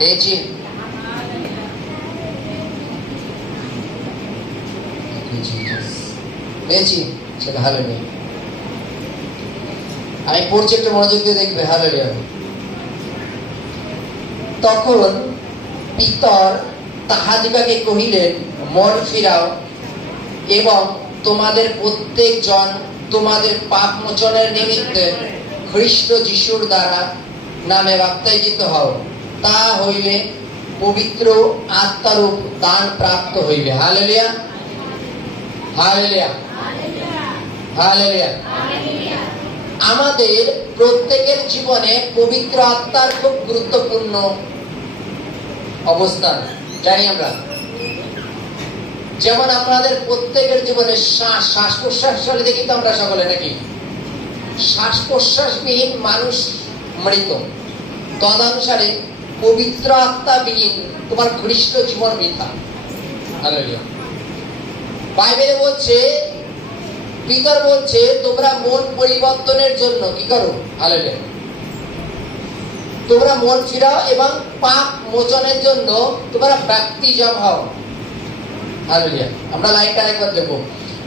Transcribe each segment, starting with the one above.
পেয়েছি? পেয়েছি, সেটা হালেলুয়া। আমি পড়ছি, একটু মনোযোগ দিয়ে দেখবে। হালেলুয়া। তখন পিতর তাহাদিগকে কহিলেন, মন ফিরাও এবং তোমাদের প্রত্যেকজন তোমাদের পাপ মোচনের নিমিত্তে খ্রিস্ট যিশুর দ্বারা নামে বাপ্তাইজিত হও, তা হইলে পবিত্র আত্মারূপ দান প্রাপ্ত হইবে। Hallelujah, hallelujah, hallelujah. আমাদের প্রত্যেকের জীবনে পবিত্র আত্মার খুব গুরুত্বপূর্ণ অবস্থান, জানি আমরা। যেমন আমাদের প্রত্যেকের জীবনে শ্বাস প্রশ্বাস চলে, দেখি তো আমরা সকলে, নাকি? শ্বাস প্রশ্বাসবিহীন মানুষ মৃত। তদনুসারে পবিত্র আত্মাবিহীন তোমার খ্রিস্ট জীবন বৃথা। হালেলুয়া। বাইবেলে বলছে, পিতর বলছে, তোমরা মন পরিবর্তনের জন্য কি করো? হালেলুয়া। তোমরা মন ফিরাও এবং পাপ মোচনের জন্য তোমরা বাপ্তিজম হও। হালেলুয়া। আমরা লাইনটা আরেকবার দেখব।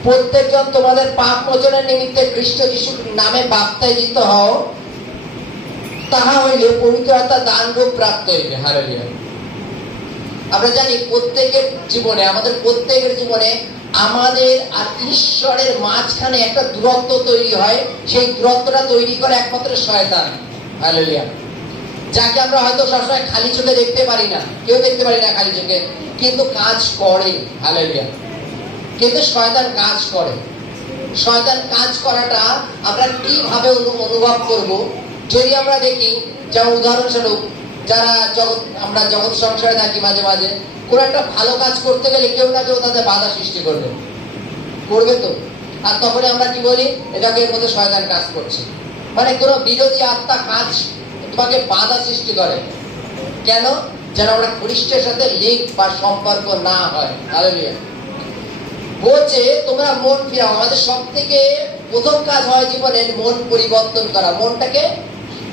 প্রত্যেকজন তোমাদের পাপ মোচনের নিমিত্তে খ্রিস্ট যিশুর নামে বাপ্তাইজিত হও, তাহা হইলে পবিত্র আত্মা দান রূপ প্রাপ্ত হইবে। হালেলুয়া। আমরা জানি প্রত্যেকের জীবনে, আমাদের প্রত্যেকের জীবনে আমাদের আর ঈশ্বরের মাঝখানে একটা দূরত্ব তৈরি হয়। সেই দূরত্বটা তৈরি করে একমাত্র শয়তান। হালেলুয়া। যাকে আমরা হয়তো সবসময় খালি চোখে দেখতে পারি না, কেউ দেখতে পারি না খালি চোখে, কিন্তু কাজ করে। হালেলুয়া। কিন্তু শয়তান কাজ করে। শয়তান কাজ করাটা আমরা কিভাবে অনুভব করব? যদি আমরা দেখি, যেমন উদাহরণস্বরূপ, যারা আমরা জগৎ সংসারে থাকি, মাঝে মাঝে কোন একটা ভালো কাজ করতে গেলে কেউ না কেউ তাদের বাধা সৃষ্টি করবে তো। আর তখন আমরা কি বলি? এটাকে এর মধ্যে শয়তান কাজ করছে। মানে কোন বিরোধী আত্মা কাজ তোমাকে বাধা সৃষ্টি করে। কেন? যেন আমরা খ্রিস্টের সাথে লিঙ্ক বা সম্পর্ক না হয়। হালেলুয়া। বলছে তোমরা মন ফিরাও। আমাদের সব থেকে প্রথম কাজ হয় জীবনের মন পরিবর্তন করা, মনটাকে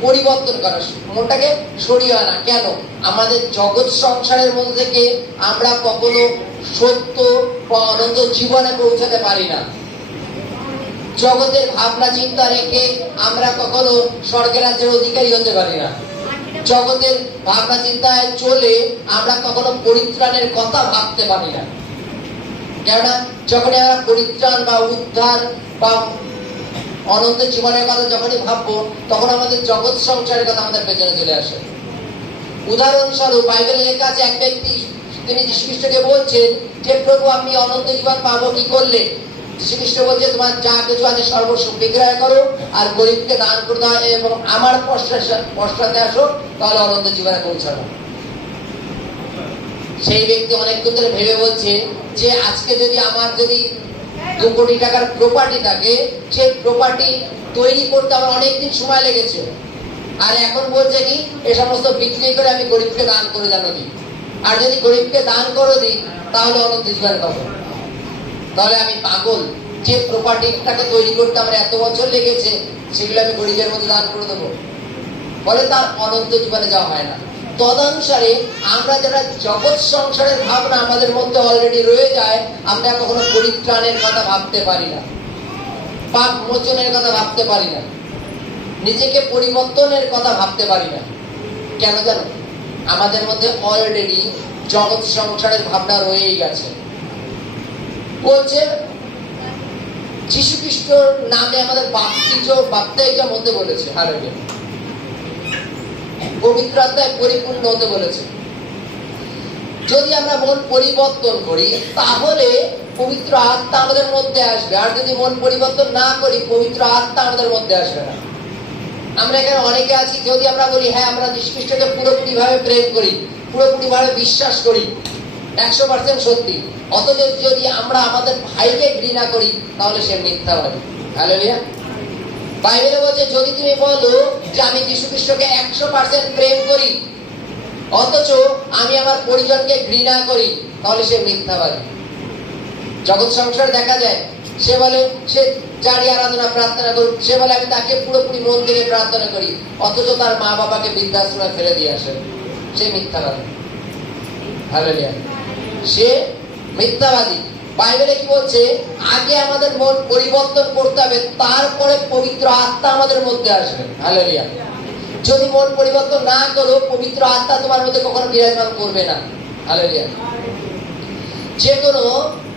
পরিবর্তন করা, মনটাকে সরিয়ে আনা। কেন? আমাদের জগৎ সংসারের মধ্যে থেকে আমরা কখনো সত্য বা অনন্ত জীবনে পৌঁছাতে পারি না। জগতের ভাবনা চিন্তা রেখে আমরা কখনো স্বর্গের রাজ্যের অধিকারী হতে পারি না। জগতের ভাবনা চিন্তায় চলে আমরা কখনো পরিত্রাণের কথা ভাবতে পারি না। কেননা যখন আমরা পরিত্রাণ বা উদ্ধার বা অনন্ত জীবনের কথা যখনই ভাববো, তখন আমাদের জগৎ সংসারের কথা আমাদের পেছনে চলে আসে। উদাহরণস্বরূপ বাইবেলে লেখা আছে, এক ব্যক্তি তিনি যীশু খ্রিস্টকে বলছেন যে, প্রভু আমি অনন্ত জীবন পাবো কি করলে? যীশু খ্রিস্ট বলছে, তোমার যা কিছু আছে সর্বস্ব বিক্রয় করো আর গরিবকে দান করে দাও এবং আমার পশ্চাতে আসো, তাহলে অনন্ত জীবনে পৌঁছাবো। সেই ব্যক্তি অনেক ধরে ভেবে বলছে যে, আজকে যদি আমার 2 কোটি টাকার প্রপার্টি থাকে, সেই প্রপার্টি তৈরি করতে আমার অনেকদিন সময় লেগেছে, আর এখন বলছে কি এ সমস্ত বিক্রি করে আমি গরিবকে দান করে জানো দিই, আর যদি গরিবকে দান করে দিই তাহলে অনন্ত জীবন পাবো। তাহলে আমি পাগল, যে প্রপার্টিটাকে তৈরি করতে আমার এত বছর লেগেছে সেগুলো আমি গরিবের মধ্যে দান করে দেবো? ফলে তার অনন্ত জীবনে যাওয়া হয় না। তদনুসারে আমরা যারা জগৎ সংসারের ভাবনা আমাদের মধ্যে অলরেডি রয়ে যায়, আমরা কখনো পরিত্রাণের কথা ভাবতে পারি না, পাপ মোচনের কথা ভাবতে পারি না, নিজেকে পরিবর্তনের কথা ভাবতে পারি না। কেন জানো? আমাদের মধ্যে অলরেডি জগৎ সংসারের ভাবনা রয়েই গেছে। বলছে যীশু খ্রিস্টর নামে আমাদের বাপ্তাইজম হতে বলেছে। হালেলুয়া। পবিত্র আত্মায় পরিপূর্ণ হতে বলেছে। যদি আমরা মন পরিবর্তন করি তাহলে পবিত্র আত্মা আমাদের মধ্যে আসবে, আর যদি মন পরিবর্তন না করি পবিত্র আত্মা আমাদের মধ্যে আসবে না। আমরা এখানে অনেকে আছি, যদি আমরা বলি হ্যাঁ আমরা যীশু খ্রিস্টকে পুরোপুরি ভাবে প্রেম করি, পুরোপুরি ভাবে বিশ্বাস করি, 100% সত্যি, অথচ যদি আমরা আমাদের ভাইকে ঘৃণা করি তাহলে সে মিথ্যাবাদী। হালেলুয়া। বাইবেলে বলছে যদি তুমি বলো যে আমি যীশু খ্রিস্টকে 100% প্রেম করি অথচ আমি আমার পরিজনকে ঘৃণা করি, তাহলে সে মিথ্যাবাদী। জগৎ সংসারে দেখা যায় সে বলে সে যারই আরাধনা প্রার্থনা করুক, সে বলে আমি তাকে পুরোপুরি মন থেকে প্রার্থনা করি, অথচ তার মা বাবাকে বৃদ্ধাশ্রমে ফেলে দিয়ে আসে। সে মিথ্যাবাদী। হালেলুয়া। সে মিথ্যাবাদী। বাইবেলে কি বলছে? আগে আমাদের মন পরিবর্তন করতে হবে, তারপরে পবিত্র আত্মা আমাদের মধ্যে আসবে। হালেলুয়া। যদি মন পরিবর্তন না করো, পবিত্র আত্মা তোমার মধ্যে কখনো বিরাজমান করবে না। হালেলুয়া। যে কোনো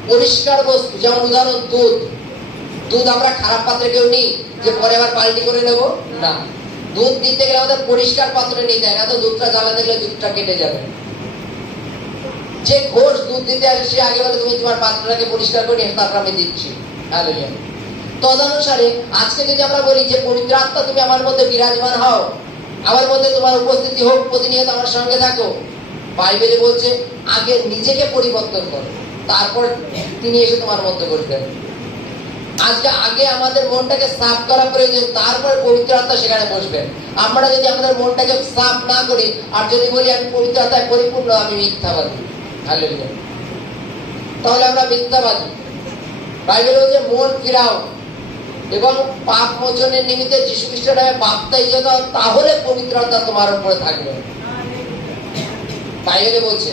পরিষ্কার বস্তু, যেমন উদাহরণ দুধ, দুধ আমরা খারাপ পাত্রে কেউ নিই যে পরে আবার পাল্টি করে নেব না। দুধ দিতে গেলে আমাদের পরিষ্কার পাত্রে নিতে হয়, না তো দুধটা জ্বালাতে গেলে দুধটা কেটে যাবে। যে ঘোষ দুধ দিতে আসে সে আগে বলে তুমি তোমার পাত্রটাকে পরিষ্কার করে তারপর আমি দিচ্ছি। হালেলুয়া। তদনুসারে আজকে যদি আমরা বলি যে পবিত্র আত্মা তুমি আমার মধ্যে বিরাজমান হও, আমার মধ্যে তোমার উপস্থিতি হোক, প্রতিনিয়ত আমার সঙ্গে থাকো, বাইবেলে বলছে আগে নিজেকে পরিবর্তন করো, তারপর তিনি এসে তোমার মধ্যে করবেন। আজকে আগে আমাদের মনটাকে সাফ করা প্রয়োজন, তারপরে পবিত্র আত্মা সেখানে বসবেন। আমরা যদি আমাদের মনটাকে সাফ না করি আর যদি বলি আমি পবিত্র আত্মায় পরিপূর্ণ, আমি মিথ্যাবাদী। হালেলুয়া। তাহলে আমরা মিথ্যাবাদী। বাইবেলে বলছে মন ফিরাও এবং পাপ মোচনের নিমিত্তে যীশু খ্রিস্টের নামে বাপ্তাইজ দাও, তাহলে পবিত্র আত্মা তোমার উপরে থাকবে। বাইবেলে বলছে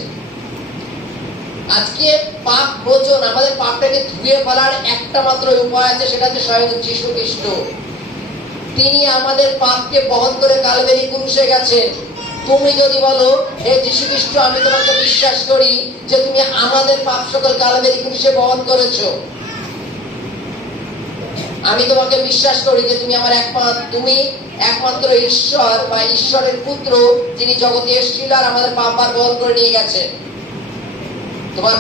আজকে পাপ মোচন, আমাদের পাপটাকে ধুয়ে ফেলার একটা মাত্র উপায় আছে, সেটা হচ্ছে স্বয়ং যীশু খ্রিস্ট। তিনি আমাদের পাপকে বহন করে কালভারি ক্রুশে গেছেন। তুমি যদি বলো হে যীশু খ্রিস্ট, আমি তোমাকে বিশ্বাস করি যে তুমি আমাদের পাপ সকল কালভারি ক্রুশে বহন করেছো, আমি তোমাকে বিশ্বাস করি যে তুমি আমার একমাত্র ঈশ্বর বা ঈশ্বরের পুত্র, যিনি জগতে এসেছিল আর আমাদের পাপ ভার বহন করে নিয়ে গেছে। তোমার